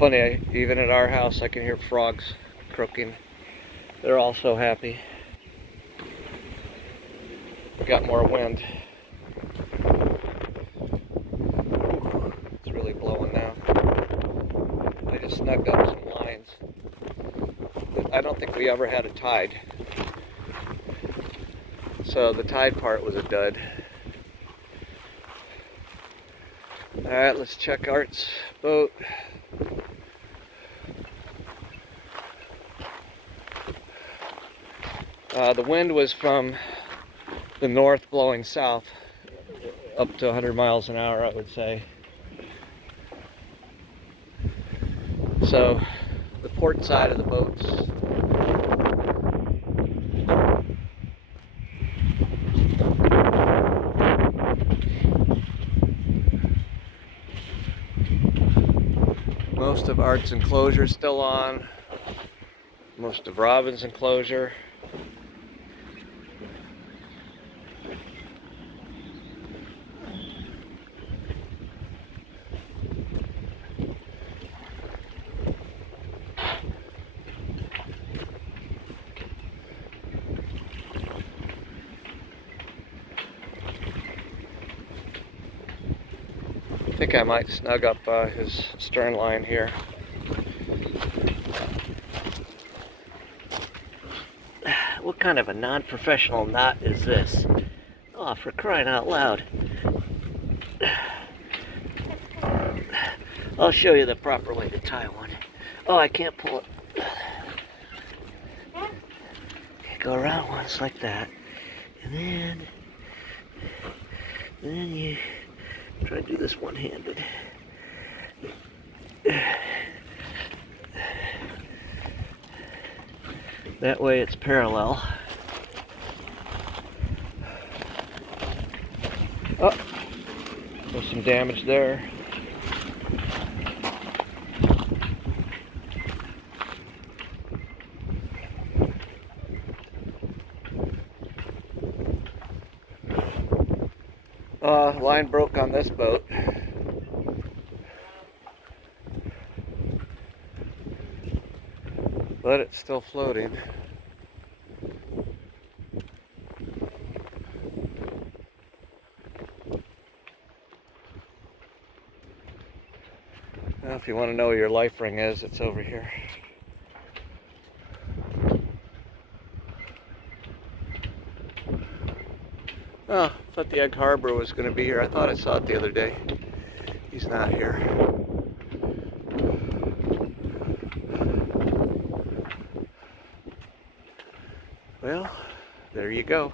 funny, even at our house I can hear frogs croaking. They're all so happy. We got more wind. It's really blowing now. I just snugged up some lines. I don't think we ever had a tide. So the tide part was a dud. Alright, let's check Art's boat. The wind was from the north blowing south up to 100 miles an hour, I would say. So the port side of the boats most of Art's enclosure is still on, most of Robin's enclosure. I think I might snug up his stern line here. What kind of a non-professional knot is this? Oh, for crying out loud. I'll show you the proper way to tie one. Oh, I can't pull it. Go around once like that. And then you try to do this one-handed. That way it's parallel. Oh, there's some damage there. Line broke on this boat. But it's still floating. Now, if you want to know where your life ring is, it's over here. Oh, I thought the Egg Harbor was going to be here. I thought I saw it the other day. He's not here. Well, there you go.